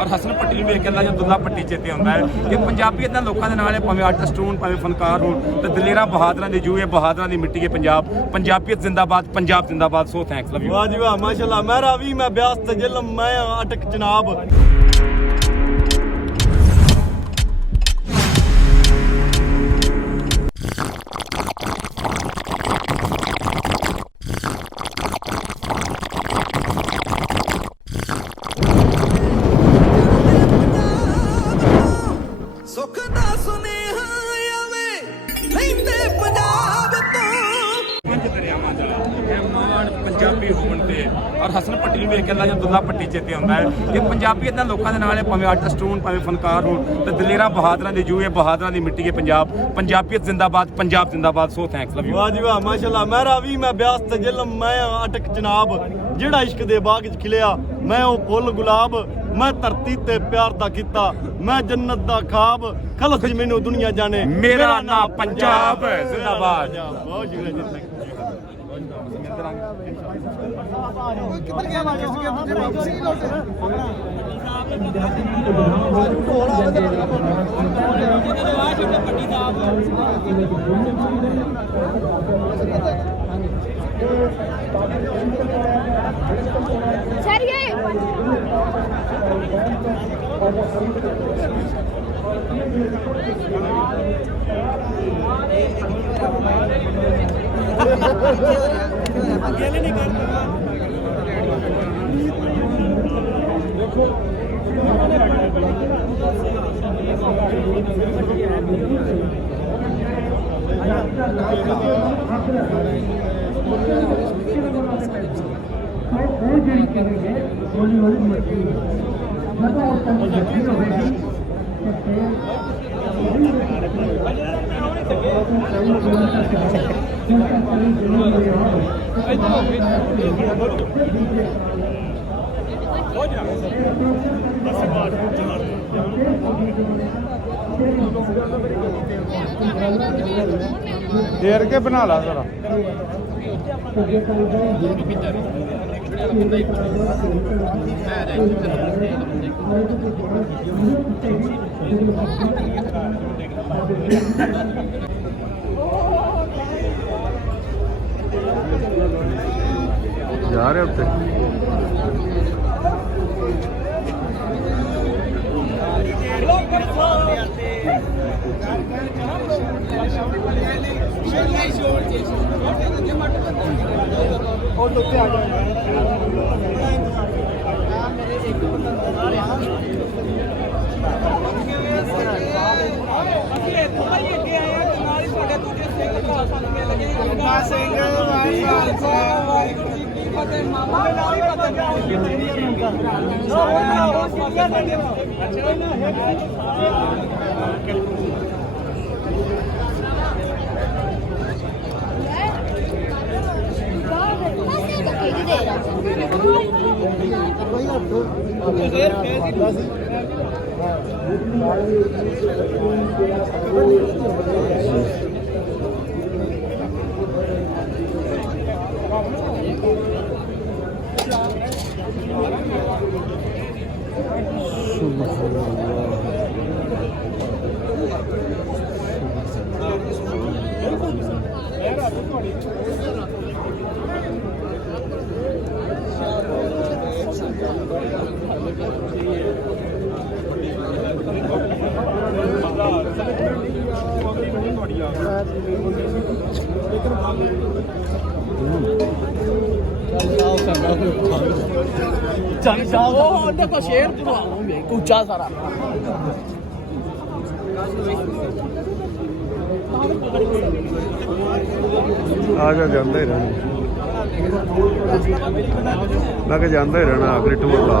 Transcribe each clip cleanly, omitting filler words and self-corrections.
ਔਰ ਹਸਨ ਪੱਟੀ ਨੂੰ ਵੇਖ ਕੇ ਅੱਲਾ ਦੁੱਲਾ ਪੱਟੀ ਚੇਤੇ ਆਉਂਦਾ ਹੈ ਕਿ ਪੰਜਾਬੀ ਇਦਾਂ ਲੋਕਾਂ ਦੇ ਨਾਲ ਹੈ, ਭਾਵੇਂ ਆਰਟਿਸਟ ਹੋਣ ਭਾਵੇਂ ਫਨਕਾਰ ਹੋਣ, ਤੇ ਦਲੇਰਾਂ ਬਹਾਦਰਾਂ ਦੀ ਜੂਏ ਬਹਾਦਰਾਂ ਦੀ ਮਿੱਟੀ ਹੈ ਪੰਜਾਬ। ਪੰਜਾਬੀਅਤ ਜ਼ਿੰਦਾਬਾਦ, ਪੰਜਾਬ ਜ਼ਿੰਦਾਬਾਦ। So thanks, love you. ਵਾਹ ਜੀ ਵਾਹ, ਮਾਸ਼ਾਅੱਲਾ। ਮੈਂ ਰਾਵੀ, ਮੈਂ ਬਿਆਸ ਤੇ ਜਲਮ, ਮੈਂ ਅਟਕ ਜਨਾਬ। ਸੁੱਖ ਦਾ ਸੁਨੇਹਾ ਆਵੇ ਲੈਂਦੇ ਪੰਜਾਬ ਤੋਂ। ਪੰਜ ਦਰਿਆਵਾਂ ਦਾ ਮਾਣ ਪੰਜਾਬੀ ਹੋਣ ਤੇ ਔਰ ਹਸਨ ਪੱਟੀ ਨੂੰ ਵੇਖ ਕੇ ਅੱਲਾ ਦੁੱਲਾ ਪੱਟੀ ਚੇਤੇ ਆਉਂਦਾ ਹੈ ਕਿ ਪੰਜਾਬੀ ਇਦਾਂ ਲੋਕਾਂ ਦੇ ਨਾਲ ਹੈ, ਭਾਵੇਂ ਆਰਟਿਸਟ ਹੋਣ ਭਾਵੇਂ ਫਨਕਾਰ ਹੋਣ, ਤੇ ਦਲੇਰਾਂ ਬਹਾਦਰਾਂ ਦੀ ਜੂਏ ਬਹਾਦਰਾਂ ਦੀ ਮਿੱਟੀ ਹੈ ਪੰਜਾਬ। ਪੰਜਾਬੀਅਤ ਜ਼ਿੰਦਾਬਾਦ, ਪੰਜਾਬ ਜ਼ਿੰਦਾਬਾਦ। So thanks, love you. ਵਾਹ ਜੀ ਵਾਹ, ਮਾਸ਼ਾਅੱਲਾ। ਮੈਂ ਰਾਵੀ, ਮੈਂ ਬਿਆਸ ਤੇ ਜਲਮ, ਮੈਂ ਅਟਕ ਜਨਾਬ। ਜਿਹੜਾ ਇਸ਼ਕ ਦੇ ਬਾਗ 'ਚ ਖਿਲਿਆ ਮੈਂ ਉਹ ਫੁੱਲ ਗੁਲਾਬ। ਮੈਂ ਧਰਤੀ ਤੇ ਪਿਆਰ ਦਾ ਕੀਤਾ, ਮੈਂ ਜੰਨਤ ਦਾ ਖਾਬ। ਖਲਕ ਮੈਨੂੰ ਦੁਨੀਆ ਜਾਣੇ, ਮੇਰਾ ਨਾਂ ਪੰਜਾਬ ਜ਼ਿੰਦਾਬਾਦ। ਬਹੁਤ ਸ਼ੁਕਰੀਆ। देर के बना ला जरा। जा रहे होते देखो शेर कूचा सारा आजा जाता ही रहना मैं के जाता ही रहना आखिरी टूर ला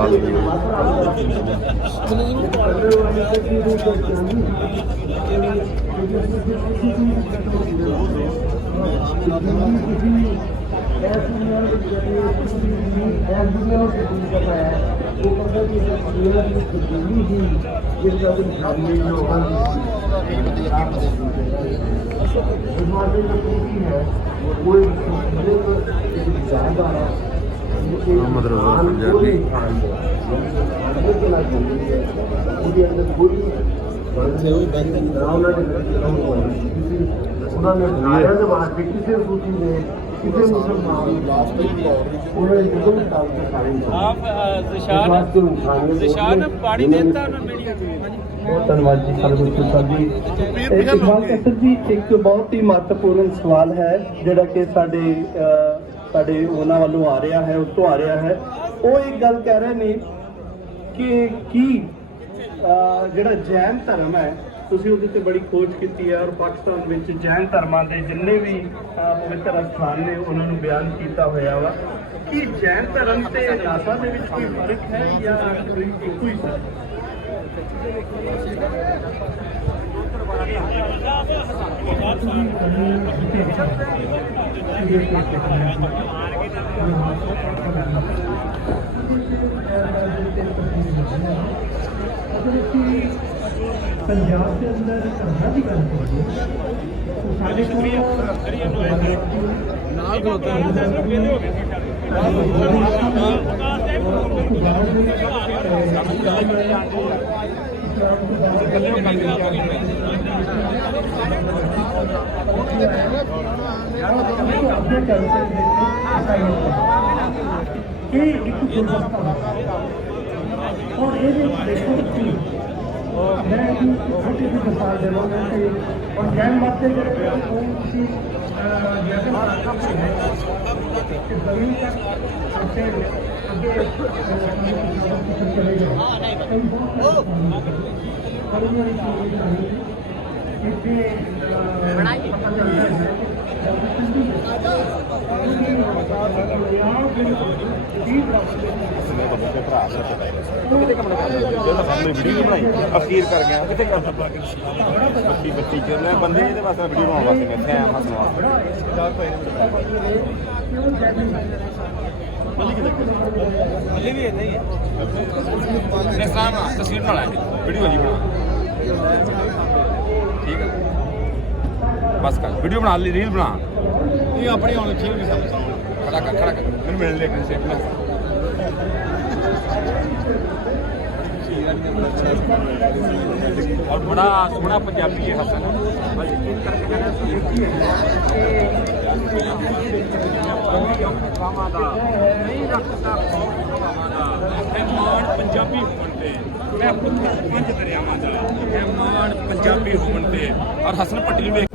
ਮੁਹੰਮਦ ਰਜ਼ਾ ਪੰਜਾਬੀ ਉਹਨਾਂ ਨੇ ਨਾਰਿਆਂ ਦੇ ਵਾਸਤੇ ਕਿਸੇ ਸੂਚੀ ਦੇ ਕਿਸੇ ਮੁਸਲਮਾਨ ਉਹਨਾਂ ਨੇ ਜਦੋਂ ਤਾਕਤ ਸਾਰੀ ਆਪ ਜ਼ਿਸ਼ਾਨ ਪਾਣੀ ਦੇਤਾ ਉਹਨਾਂ ਮੇਰੀ ਬਹੁਤ ਧੰਨਵਾਦ ਜੀ ਸਰਬਜੀਤ ਸਾਹਿਬ ਜੀ ਇਕਬਾਲ ਕਸਰ ਜੀ ਇੱਕ ਬਹੁਤ ਹੀ ਮਹੱਤਵਪੂਰਨ ਸਵਾਲ ਹੈ ਜਿਹੜਾ ਕਿ ਸਾਡੇ ਉਹਨਾਂ ਵੱਲੋਂ ਆ ਰਿਹਾ ਹੈ ਉੱਤੋਂ ਆ ਰਿਹਾ ਹੈ ਉਹ ਇੱਕ ਗੱਲ ਕਹਿ ਰਹੇ ਨੇ ਕਿ ਜਿਹੜਾ ਜੈਨ ਧਰਮ ਹੈ ਤੁਸੀਂ ਉਹਦੇ ਤੇ ਬੜੀ ਖੋਜ ਕੀਤੀ ਹੈ ਔਰ ਪਾਕਿਸਤਾਨ ਵਿੱਚ ਜੈਨ ਧਰਮਾਂ ਦੇ ਜਿੰਨੇ ਵੀ ਪਵਿੱਤਰ ਸਥਾਨ ਨੇ ਉਹਨਾਂ ਨੂੰ ਬਿਆਨ ਕੀਤਾ ਹੋਇਆ ਵਾ ਕਿ ਜੈਨ ਧਰਮ ਤੇ ਨਾਸਾ ਦੇ ਵਿੱਚ ਕੋਈ ਫਰਕ ਹੈ ਜਾਂ ਕੋਈ ਇੱਕੋ ਹੀ ਹੈ ਪੰਜਾਬ ਦੇ ਅੰਦਰ ਧਰਮਾਂ ਦੀ ਗੱਲ ਕਰੀਏ ਤਾਂ ਸਾਡੇ ਨਾਲ ਖਲੋਤਾ और ये देखो मैं छोटी सी मिसाल दे रहा हूँ और जैन बातें किसी जमीन ਵੀਡੀਓ ਬਣਾਈ ਅਖੀਰ ਕਰ ਗਿਆ ਕਿੱਥੇ ਕਰਦਾ ਬੱਤੀ ਚੋਰ ਬੰਦੇ ਇਹਦੇ ਵਾਸਤੇ ਵੀਡੀਓ ਬਣਾਉਣ ਵਾਸਤੇ ਮੈਂ ਇੱਥੇ ਆਇਆ ਹੱਸਣ ਵਾਸਤੇ ਮੱਲੀ ਵੀ ਇੱਥੇ ਹੀ ਹੈ ਨੇ ਸਾਹਮਣਾ ਤਸਵੀਰ ਬਣਾ ਲੈ ਵੀਡੀਓ ਜੀ ਬਣਾ ਠੀਕ ਹੈ ਬਸ ਕਰ ਵੀਡੀਓ ਬਣਾ ਲਈ ਰੀਲ ਬਣਾ ਇਹ ਆਪਣੀ ਹੁਣ ਖੇਲ ਵੀ ਸਮਝ ਖੜਾ ਕਰ ਮੈਨੂੰ ਮਿਲ ਲੈ ਕਿਸੇ ਨੂੰ और बड़ा सोना पंजाबी है हसन पंजाबी होने पंजाबी होने और हसन पट्टी